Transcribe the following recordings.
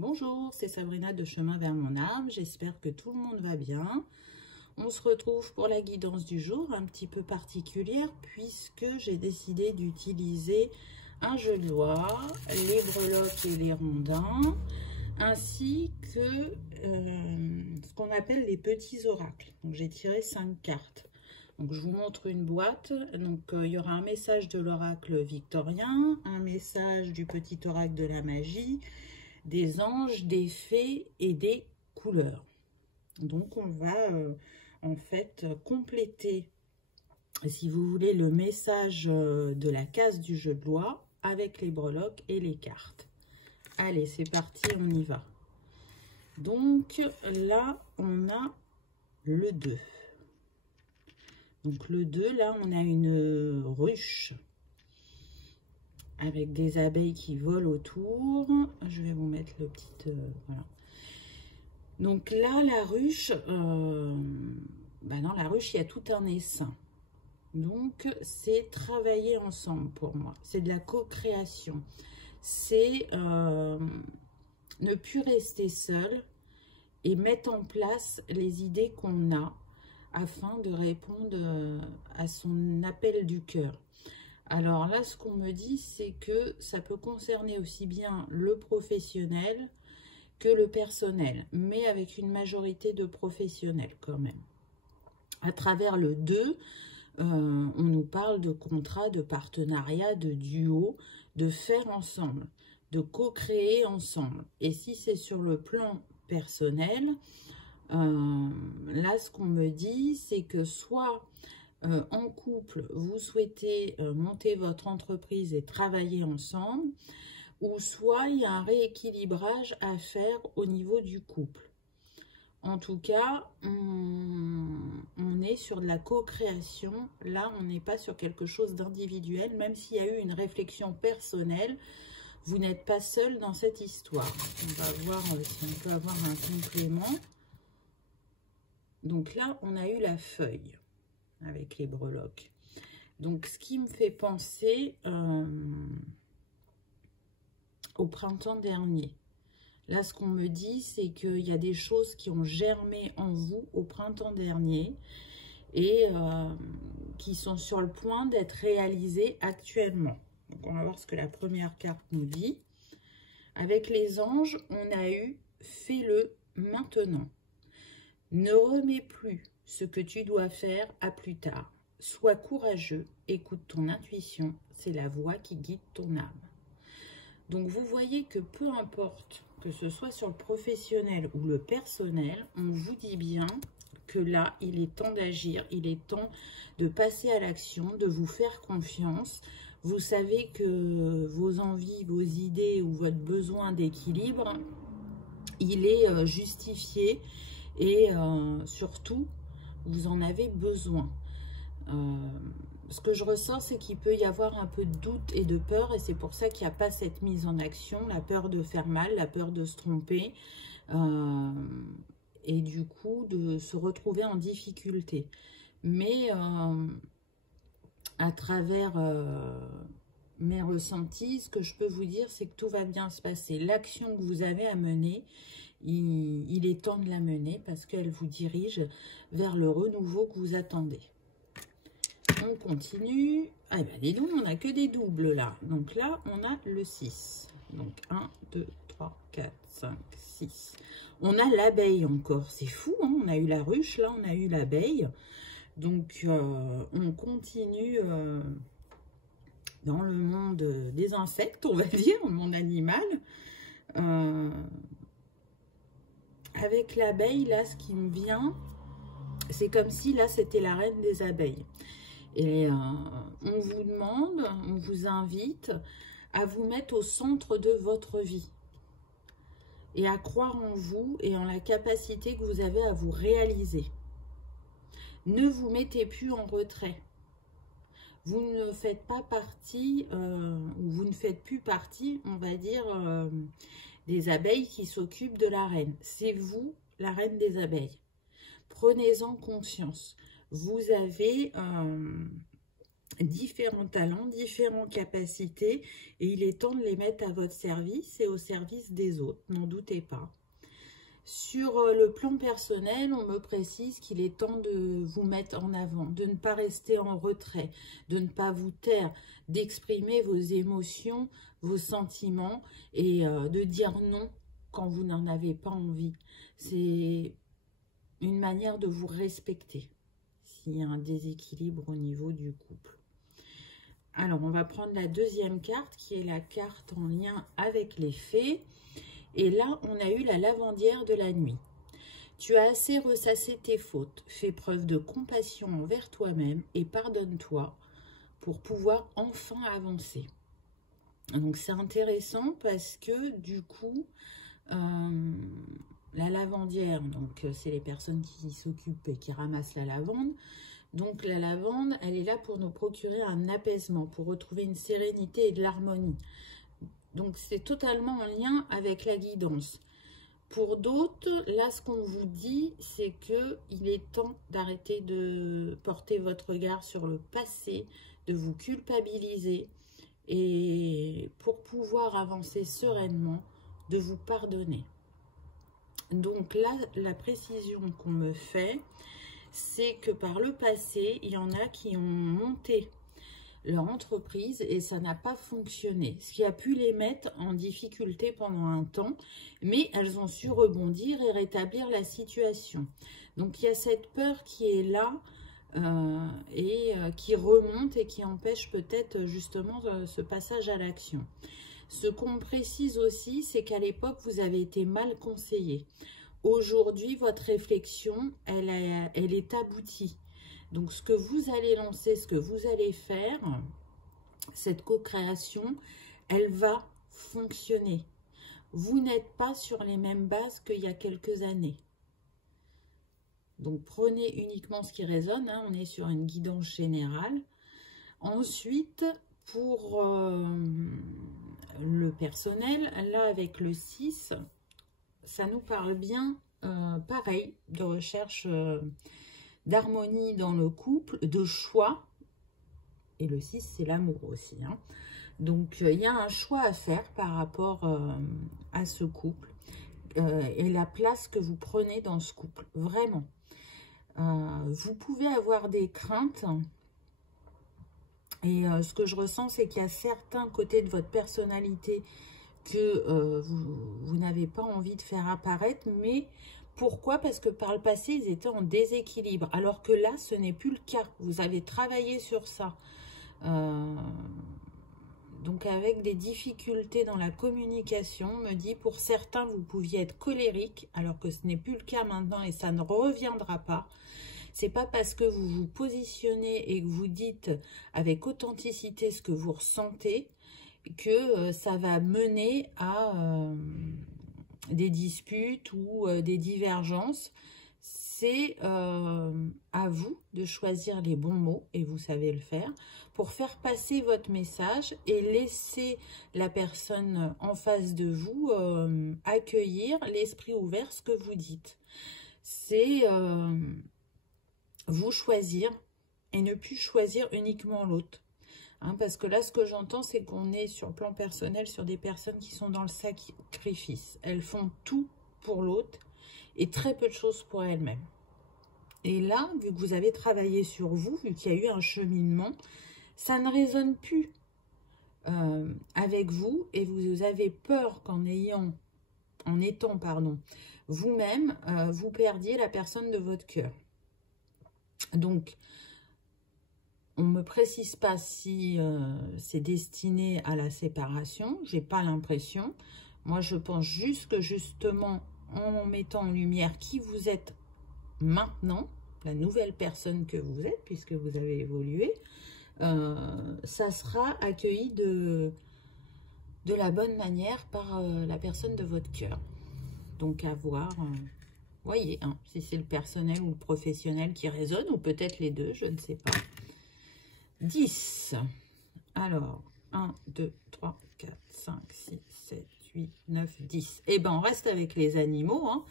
Bonjour, c'est Sabrina de Chemin vers mon âme. J'espère que tout le monde va bien. On se retrouve pour la guidance du jour, un petit peu particulière, puisque j'ai décidé d'utiliser un jeu de doigts, les breloques et les rondins, ainsi que ce qu'on appelle les petits oracles. Donc j'ai tiré 5 cartes. Donc je vous montre une boîte. Donc il y aura un message de l'oracle victorien, un message du petit oracle de la magie, des anges, des fées et des couleurs. Donc on va en fait compléter, si vous voulez, le message de la case du jeu de doigts avec les breloques et les cartes. Allez, c'est parti, on y va. Donc là, on a le 2. Donc le 2, là, on a une ruche avec des abeilles qui volent autour. Je vais vous mettre le petit... voilà. Donc là, la ruche, dans la ruche, il y a tout un essaim. Donc, c'est travailler ensemble pour moi. C'est de la co-création. C'est ne plus rester seul et mettre en place les idées qu'on a afin de répondre à son appel du cœur. Alors là, ce qu'on me dit, c'est que ça peut concerner aussi bien le professionnel que le personnel, mais avec une majorité de professionnels quand même. À travers le 2, on nous parle de contrat, de partenariat, de duo, de faire ensemble, de co-créer ensemble. Et si c'est sur le plan personnel, là, ce qu'on me dit, c'est que soit en couple, vous souhaitez monter votre entreprise et travailler ensemble, ou soit il y a un rééquilibrage à faire au niveau du couple. En tout cas, on est sur de la co-création. Là, on n'est pas sur quelque chose d'individuel, même s'il y a eu une réflexion personnelle. Vous n'êtes pas seul dans cette histoire. On va voir si on peut avoir un complément. Donc là, on a eu la feuille avec les breloques. Donc, ce qui me fait penser au printemps dernier. Là, ce qu'on me dit, c'est qu'il y a des choses qui ont germé en vous au printemps dernier et qui sont sur le point d'être réalisées actuellement. Donc, on va voir ce que la première carte nous dit. Avec les anges, on a eu « fais-le maintenant ». Ne remets plus ce que tu dois faire à plus tard. Sois courageux, écoute ton intuition, c'est la voix qui guide ton âme. Donc, vous voyez que peu importe que ce soit sur le professionnel ou le personnel, on vous dit bien que là, il est temps d'agir, il est temps de passer à l'action, de vous faire confiance. Vous savez que vos envies, vos idées ou votre besoin d'équilibre, il est justifié et surtout, vous en avez besoin. Ce que je ressens, c'est qu'il peut y avoir un peu de doute et de peur, et c'est pour ça qu'il n'y a pas cette mise en action, la peur de faire mal, la peur de se tromper, et du coup de se retrouver en difficulté. Mais à travers mes ressentis, ce que je peux vous dire, c'est que tout va bien se passer. L'action que vous avez à mener, il est temps de la mener parce qu'elle vous dirige vers le renouveau que vous attendez. On continue. Ah ben dis donc, on n'a que des doubles là. Donc là, on a le 6. Donc 1, 2, 3, 4, 5, 6. On a l'abeille encore. C'est fou, hein, on a eu la ruche, là on a eu l'abeille. Donc on continue dans le monde des insectes, on va dire, le monde animal. Avec l'abeille, là, ce qui me vient, c'est comme si là, c'était la reine des abeilles. Et on vous demande, on vous invite à vous mettre au centre de votre vie et à croire en vous et en la capacité que vous avez à vous réaliser. Ne vous mettez plus en retrait. Vous ne faites pas partie, ou vous ne faites plus partie, on va dire, des abeilles qui s'occupent de la reine. C'est vous, la reine des abeilles. Prenez-en conscience. Vous avez différents talents, différentes capacités, et il est temps de les mettre à votre service et au service des autres, n'en doutez pas. Sur le plan personnel, on me précise qu'il est temps de vous mettre en avant, de ne pas rester en retrait, de ne pas vous taire, d'exprimer vos émotions, vos sentiments et de dire non quand vous n'en avez pas envie. C'est une manière de vous respecter s'il y a un déséquilibre au niveau du couple. Alors, on va prendre la deuxième carte qui est la carte en lien avec les fées. Et là, on a eu la lavandière de la nuit. Tu as assez ressassé tes fautes, fais preuve de compassion envers toi-même et pardonne-toi pour pouvoir enfin avancer. Donc, c'est intéressant parce que du coup, la lavandière, donc c'est les personnes qui s'occupent et qui ramassent la lavande. Donc, la lavande, elle est là pour nous procurer un apaisement, pour retrouver une sérénité et de l'harmonie. Donc, c'est totalement en lien avec la guidance. Pour d'autres, là, ce qu'on vous dit, c'est qu'il est temps d'arrêter de porter votre regard sur le passé, de vous culpabiliser et pour pouvoir avancer sereinement, de vous pardonner. Donc là, la précision qu'on me fait, c'est que par le passé, il y en a qui ont monté leur entreprise et ça n'a pas fonctionné, ce qui a pu les mettre en difficulté pendant un temps, mais elles ont su rebondir et rétablir la situation. Donc il y a cette peur qui est là qui remonte et qui empêche peut-être justement ce passage à l'action. Ce qu'on précise aussi, c'est qu'à l'époque vous avez été mal conseillé. Aujourd'hui votre réflexion elle est aboutie. Donc, ce que vous allez lancer, ce que vous allez faire, cette co-création, elle va fonctionner. Vous n'êtes pas sur les mêmes bases qu'il y a quelques années. Donc, prenez uniquement ce qui résonne. Hein, on est sur une guidance générale. Ensuite, pour le personnel, là, avec le 6, ça nous parle bien, pareil, de recherche d'harmonie dans le couple, de choix, et le 6 c'est l'amour aussi, hein. Donc il y a un choix à faire par rapport à ce couple et la place que vous prenez dans ce couple, vraiment. Vous pouvez avoir des craintes et ce que je ressens c'est qu'il y a certains côtés de votre personnalité que vous n'avez pas envie de faire apparaître, mais pourquoi? Parce que par le passé, ils étaient en déséquilibre. Alors que là, ce n'est plus le cas. Vous avez travaillé sur ça. Donc, avec des difficultés dans la communication, on me dit, pour certains, vous pouviez être colérique, alors que ce n'est plus le cas maintenant et ça ne reviendra pas. C'est pas parce que vous vous positionnez et que vous dites avec authenticité ce que vous ressentez que ça va mener à des disputes ou des divergences. C'est à vous de choisir les bons mots, et vous savez le faire, pour faire passer votre message et laisser la personne en face de vous accueillir l'esprit ouvert ce que vous dites. C'est vous choisir et ne plus choisir uniquement l'autre. Hein, parce que là, ce que j'entends, c'est qu'on est sur le plan personnel sur des personnes qui sont dans le sacrifice. Elles font tout pour l'autre et très peu de choses pour elles-mêmes. Et là, vu que vous avez travaillé sur vous, vu qu'il y a eu un cheminement, ça ne résonne plus avec vous et vous avez peur qu'en étant vous-même, vous perdiez la personne de votre cœur. Donc, on ne me précise pas si c'est destiné à la séparation. Je n'ai pas l'impression. Moi, je pense juste que justement, en mettant en lumière qui vous êtes maintenant, la nouvelle personne que vous êtes, puisque vous avez évolué, ça sera accueilli de la bonne manière par la personne de votre cœur. Donc, à voir, voyez, hein, si c'est le personnel ou le professionnel qui résonne, ou peut-être les deux, je ne sais pas. 10. Alors, 1, 2, 3, 4, 5, 6, 7, 8, 9, 10. Et ben, on reste avec les animaux, hein,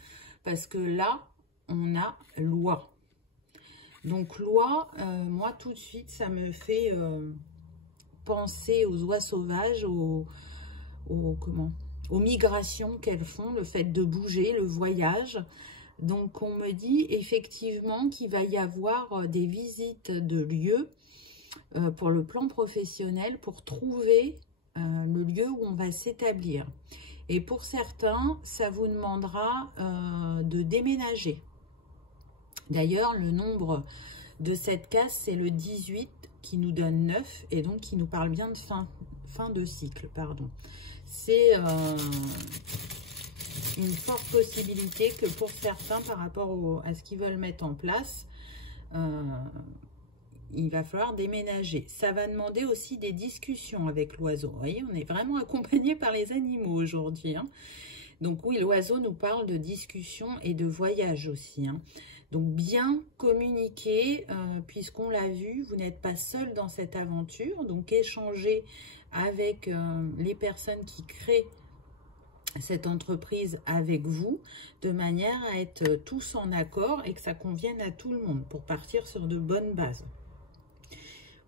parce que là, on a loi. Donc l'oie, moi tout de suite, ça me fait penser aux oies sauvages, aux migrations qu'elles font, le fait de bouger, le voyage. Donc on me dit effectivement qu'il va y avoir des visites de lieux pour le plan professionnel, pour trouver le lieu où on va s'établir. Et pour certains, ça vous demandera de déménager. D'ailleurs, le nombre de cette case, c'est le 18 qui nous donne 9 et donc qui nous parle bien de fin de cycle, pardon. C'est une forte possibilité que pour certains, par rapport à ce qu'ils veulent mettre en place, il va falloir déménager. Ça va demander aussi des discussions avec l'oiseau. Vous voyez, on est vraiment accompagné par les animaux aujourd'hui, hein. Donc oui, l'oiseau nous parle de discussion et de voyage aussi, hein. Donc bien communiquer, puisqu'on l'a vu, vous n'êtes pas seul dans cette aventure. Donc échanger avec les personnes qui créent cette entreprise avec vous, de manière à être tous en accord et que ça convienne à tout le monde pour partir sur de bonnes bases.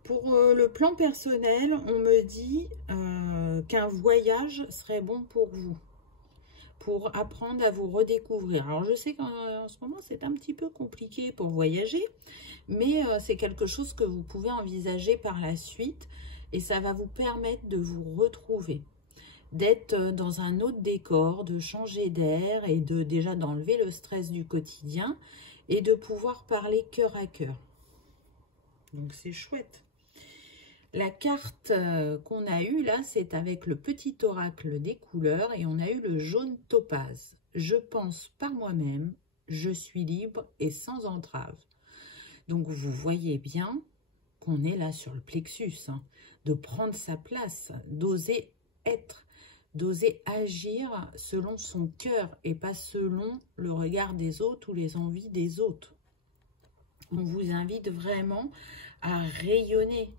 Pour le plan personnel, on me dit qu'un voyage serait bon pour vous, pour apprendre à vous redécouvrir. Alors je sais qu'en ce moment c'est un petit peu compliqué pour voyager, mais c'est quelque chose que vous pouvez envisager par la suite et ça va vous permettre de vous retrouver, d'être dans un autre décor, de changer d'air et de déjà d'enlever le stress du quotidien et de pouvoir parler cœur à cœur. Donc c'est chouette. La carte qu'on a eue là, c'est avec le petit oracle des couleurs et on a eu le jaune topaz. Je pense par moi-même, je suis libre et sans entrave. Donc vous voyez bien qu'on est là sur le plexus, hein, de prendre sa place, d'oser être, d'oser agir selon son cœur et pas selon le regard des autres ou les envies des autres. On vous invite vraiment à rayonner,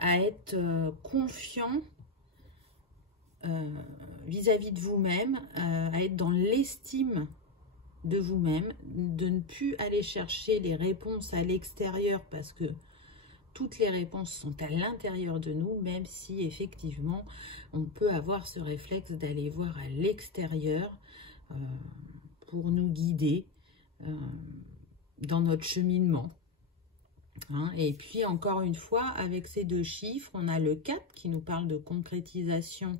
à être confiant vis-à-vis de vous-même, à être dans l'estime de vous-même, de ne plus aller chercher les réponses à l'extérieur parce que toutes les réponses sont à l'intérieur de nous, même si effectivement on peut avoir ce réflexe d'aller voir à l'extérieur pour nous guider dans notre cheminement. Hein, et puis encore une fois, avec ces deux chiffres, on a le 4 qui nous parle de concrétisation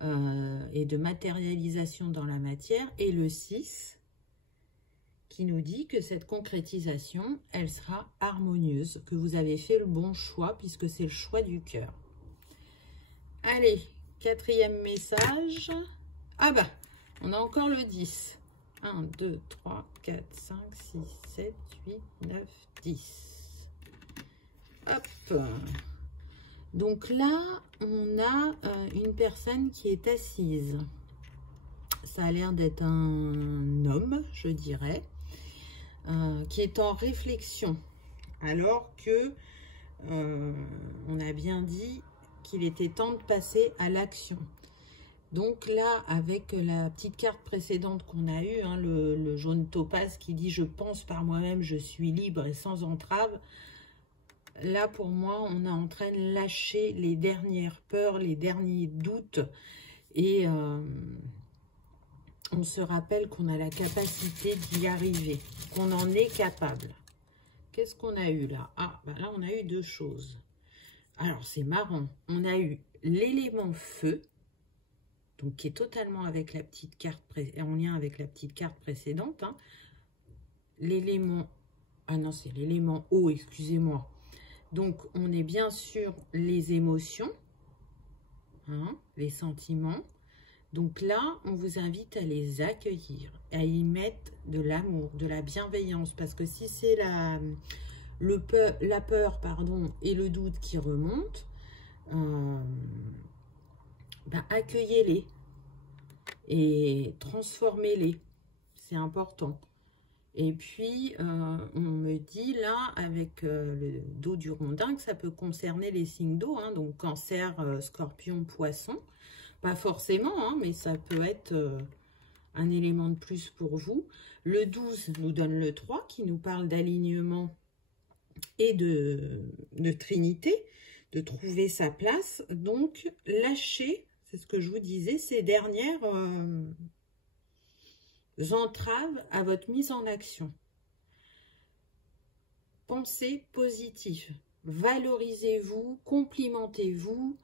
et de matérialisation dans la matière, et le 6 qui nous dit que cette concrétisation, elle sera harmonieuse, que vous avez fait le bon choix puisque c'est le choix du cœur. Allez, quatrième message. Ah bah, on a encore le 10. 1, 2, 3, 4, 5, 6, 7, 8, 9, 10. Hop. Donc là, on a une personne qui est assise. Ça a l'air d'être un homme, je dirais, qui est en réflexion. Alors que on a bien dit qu'il était temps de passer à l'action. Donc là, avec la petite carte précédente qu'on a eue, hein, le jaune topaz qui dit « Je pense par moi-même, je suis libre et sans entrave », là, pour moi, on est en train de lâcher les dernières peurs, les derniers doutes. Et on se rappelle qu'on a la capacité d'y arriver, qu'on en est capable. Qu'est-ce qu'on a eu là? Ah, bah là, on a eu deux choses. Alors, c'est marrant. On a eu l'élément feu, donc qui est totalement avec la petite carte, en lien avec la petite carte précédente. Hein. L'élément... Ah non, c'est l'élément eau, excusez-moi. Donc, on est bien sûr les émotions, hein, les sentiments. Donc là, on vous invite à les accueillir, à y mettre de l'amour, de la bienveillance. Parce que si c'est la peur pardon, et le doute qui remontent, ben, accueillez-les et transformez-les. C'est important. Et puis, on me dit là, avec le dos du rondin, que ça peut concerner les signes d'eau, hein, donc cancer, scorpion, poisson. Pas forcément, hein, mais ça peut être un élément de plus pour vous. Le 12 nous donne le 3, qui nous parle d'alignement et de trinité, de trouver sa place. Donc, lâchez, c'est ce que je vous disais, ces dernières entraves à votre mise en action. Pensez positif, valorisez-vous, complimentez-vous,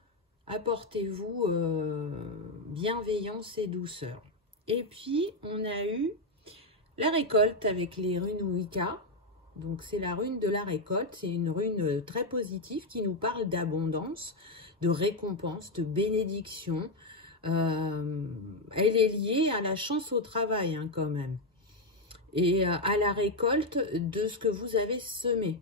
apportez-vous bienveillance et douceur. Et puis, on a eu la récolte avec les runes Wicca. Donc, c'est la rune de la récolte. C'est une rune très positive qui nous parle d'abondance, de récompense, de bénédiction. Elle est liée à la chance au travail, hein, quand même. Et à la récolte de ce que vous avez semé.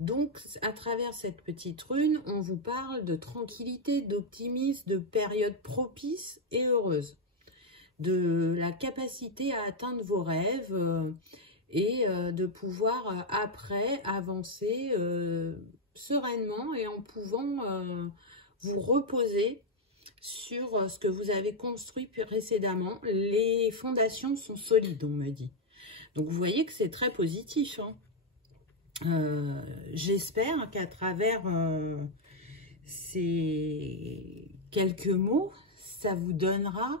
Donc, à travers cette petite rune, on vous parle de tranquillité, d'optimisme, de période propice et heureuse. De la capacité à atteindre vos rêves et de pouvoir après avancer sereinement et en pouvant vous reposer sur ce que vous avez construit précédemment. Les fondations sont solides, on me dit. Donc, vous voyez que c'est très positif, hein. J'espère qu'à travers ces quelques mots, ça vous donnera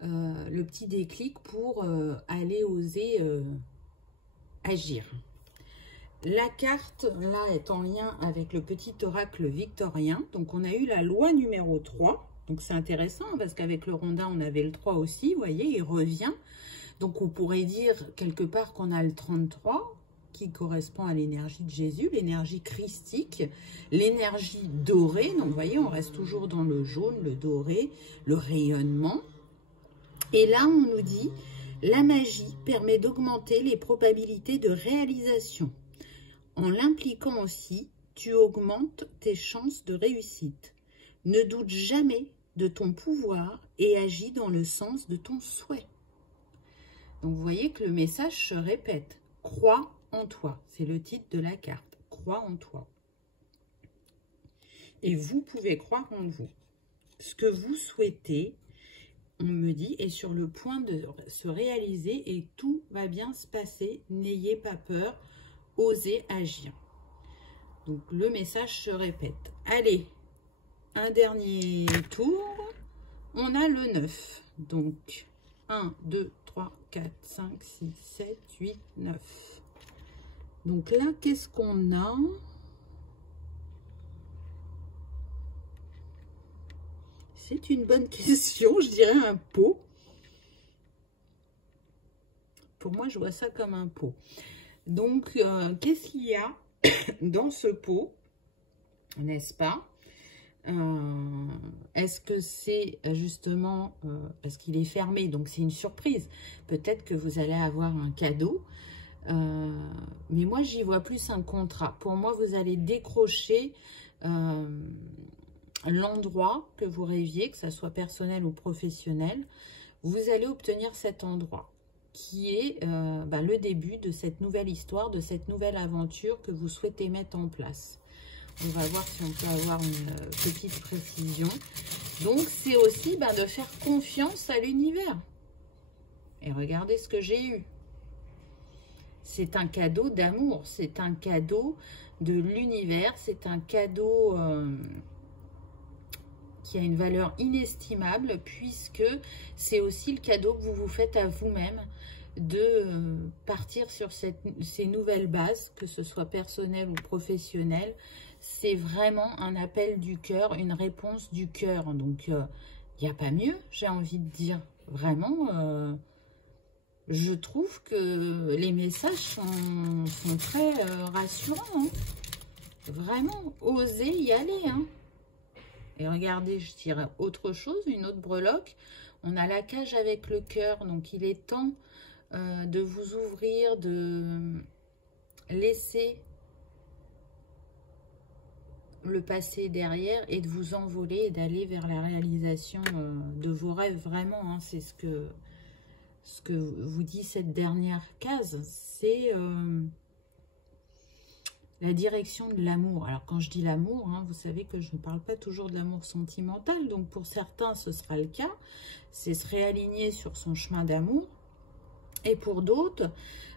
le petit déclic pour aller oser agir. La carte, là, est en lien avec le petit oracle victorien. Donc, on a eu la loi numéro 3. Donc, c'est intéressant parce qu'avec le rondin, on avait le 3 aussi. Vous voyez, il revient. Donc, on pourrait dire quelque part qu'on a le 33 qui correspond à l'énergie de Jésus, l'énergie christique, l'énergie dorée. Donc, vous voyez, on reste toujours dans le jaune, le doré, le rayonnement. Et là, on nous dit, la magie permet d'augmenter les probabilités de réalisation. En l'impliquant aussi, tu augmentes tes chances de réussite. Ne doute jamais de ton pouvoir et agis dans le sens de ton souhait. Donc, vous voyez que le message se répète. Crois en toi. C'est le titre de la carte. Crois en toi. Et vous pouvez croire en vous. Ce que vous souhaitez, on me dit, est sur le point de se réaliser et tout va bien se passer. N'ayez pas peur. Osez agir. Donc, le message se répète. Allez, un dernier tour. On a le 9. Donc, 1, 2, 3, 4, 5, 6, 7, 8, 9. Donc là, qu'est-ce qu'on a? C'est une bonne question, je dirais un pot. Pour moi, je vois ça comme un pot. Donc, qu'est-ce qu'il y a dans ce pot, n'est-ce pas? Est-ce que c'est justement parce qu'il est fermé, donc c'est une surprise. Peut-être que vous allez avoir un cadeau. Mais moi, j'y vois plus un contrat. Pour moi, vous allez décrocher l'endroit que vous rêviez, que ce soit personnel ou professionnel. Vous allez obtenir cet endroit qui est le début de cette nouvelle histoire, de cette nouvelle aventure que vous souhaitez mettre en place. On va voir si on peut avoir une petite précision. Donc, c'est aussi de faire confiance à l'univers. Et regardez ce que j'ai eu. C'est un cadeau d'amour, c'est un cadeau de l'univers, c'est un cadeau qui a une valeur inestimable puisque c'est aussi le cadeau que vous vous faites à vous-même de partir sur ces nouvelles bases, que ce soit personnel ou professionnel. C'est vraiment un appel du cœur, une réponse du cœur. Donc, il n'y a pas mieux, j'ai envie de dire. Vraiment, je trouve que les messages sont très rassurants. Hein. Vraiment, osez y aller. Hein. Et regardez, je dirais autre chose, une autre breloque. On a la cage avec le cœur. Donc, il est temps de vous ouvrir, de laisser le passé derrière et de vous envoler et d'aller vers la réalisation de vos rêves. Vraiment, hein, c'est ce que vous dit cette dernière case. C'est la direction de l'amour. Alors, quand je dis l'amour, hein, vous savez que je ne parle pas toujours de l'amour sentimental. Donc, pour certains, ce sera le cas. C'est se réaligner sur son chemin d'amour. Et pour d'autres,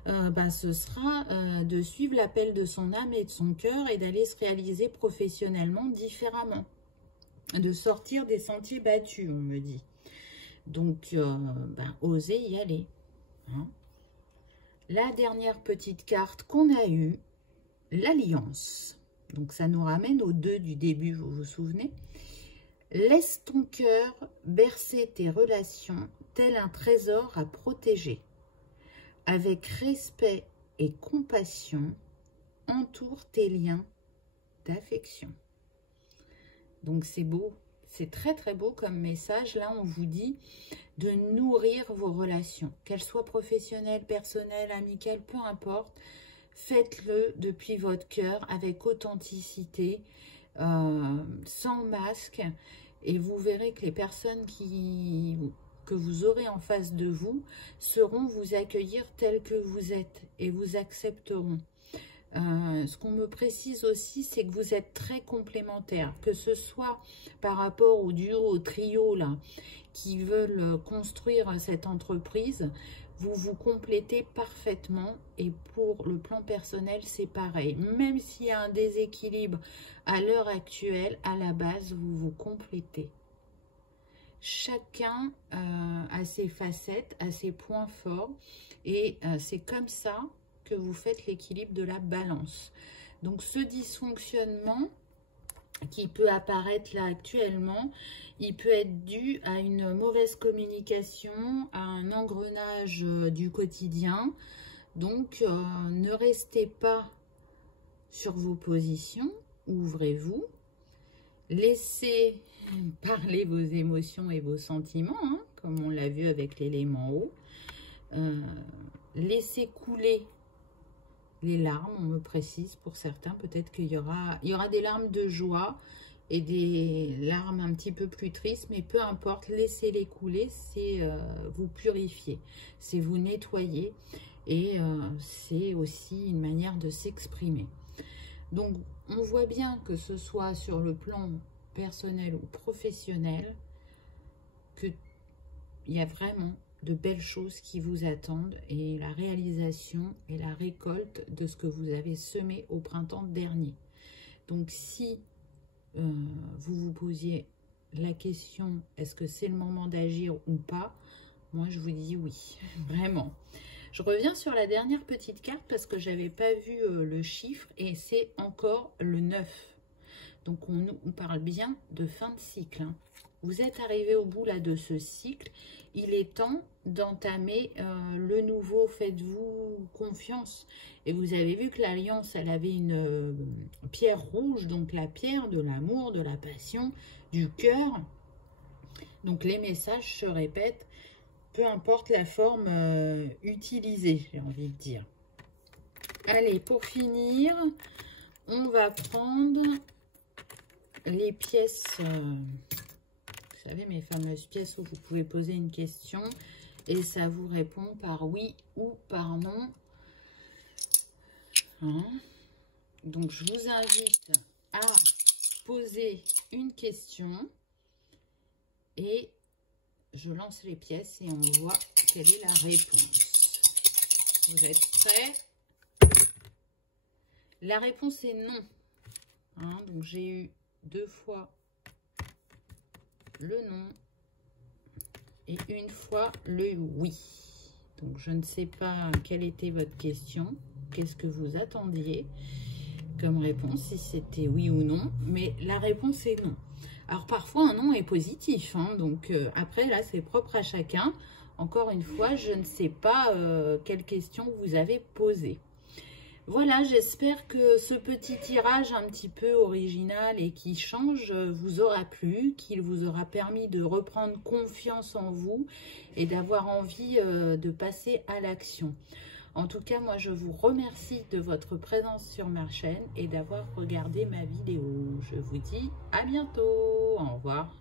ce sera de suivre l'appel de son âme et de son cœur et d'aller se réaliser professionnellement différemment. De sortir des sentiers battus, on me dit. Donc, osez y aller. Hein. La dernière petite carte qu'on a eue, l'Alliance. Donc, ça nous ramène aux 2 du début, vous vous souvenez? Laisse ton cœur bercer tes relations tel un trésor à protéger. Avec respect et compassion, entoure tes liens d'affection. Donc, c'est beau. C'est très, très beau comme message. Là, on vous dit de nourrir vos relations, qu'elles soient professionnelles, personnelles, amicales, peu importe. Faites-le depuis votre cœur, avec authenticité, sans masque. Et vous verrez que les personnes que vous aurez en face de vous sauront vous accueillir tel que vous êtes et vous accepteront. Ce qu'on me précise aussi, c'est que vous êtes très complémentaires, que ce soit par rapport au duo, au trio là, qui veulent construire cette entreprise, vous vous complétez parfaitement. Et pour le plan personnel, c'est pareil. Même s'il y a un déséquilibre à l'heure actuelle, à la base, vous vous complétez. Chacun a ses facettes, a ses points forts, et c'est comme ça que vous faites l'équilibre de la balance. Donc ce dysfonctionnement qui peut apparaître là actuellement, il peut être dû à une mauvaise communication, à un engrenage du quotidien. Donc ne restez pas sur vos positions, ouvrez-vous, laissez parler vos émotions et vos sentiments, hein, comme on l'a vu avec l'élément eau. Laissez couler les larmes, on me précise pour certains, peut-être qu'il y aura des larmes de joie et des larmes un petit peu plus tristes, mais peu importe, laissez-les couler, c'est vous purifier, c'est vous nettoyer, et c'est aussi une manière de s'exprimer. Donc, on voit bien que ce soit sur le plan personnel ou professionnel, qu'il y a vraiment de belles choses qui vous attendent, et la réalisation et la récolte de ce que vous avez semé au printemps dernier. Donc si vous vous posiez la question, est-ce que c'est le moment d'agir ou pas, moi je vous dis oui, vraiment. Je reviens sur la dernière petite carte parce que j'avais pas vu le chiffre, et c'est encore le 9. Donc on parle bien de fin de cycle, hein. Vous êtes arrivé au bout là de ce cycle. Il est temps d'entamer le nouveau. Faites-vous confiance. Et vous avez vu que l'Alliance, elle avait une pierre rouge, donc la pierre de l'amour, de la passion, du cœur. Donc les messages se répètent, peu importe la forme utilisée, j'ai envie de dire. Allez, pour finir, on va prendre les pièces... vous savez, mes fameuses pièces où vous pouvez poser une question et ça vous répond par oui ou par non. Hein? Donc, je vous invite à poser une question et je lance les pièces et on voit quelle est la réponse. Vous êtes prêts? La réponse est non. Hein? Donc, j'ai eu 2 fois le non et une fois le oui. Donc je ne sais pas quelle était votre question, qu'est-ce que vous attendiez comme réponse, si c'était oui ou non, mais la réponse est non. Alors parfois un non est positif, hein, donc après là c'est propre à chacun. Encore une fois, je ne sais pas quelle question vous avez posée. Voilà, j'espère que ce petit tirage un petit peu original et qui change vous aura plu, qu'il vous aura permis de reprendre confiance en vous et d'avoir envie de passer à l'action. En tout cas, moi, je vous remercie de votre présence sur ma chaîne et d'avoir regardé ma vidéo. Je vous dis à bientôt. Au revoir.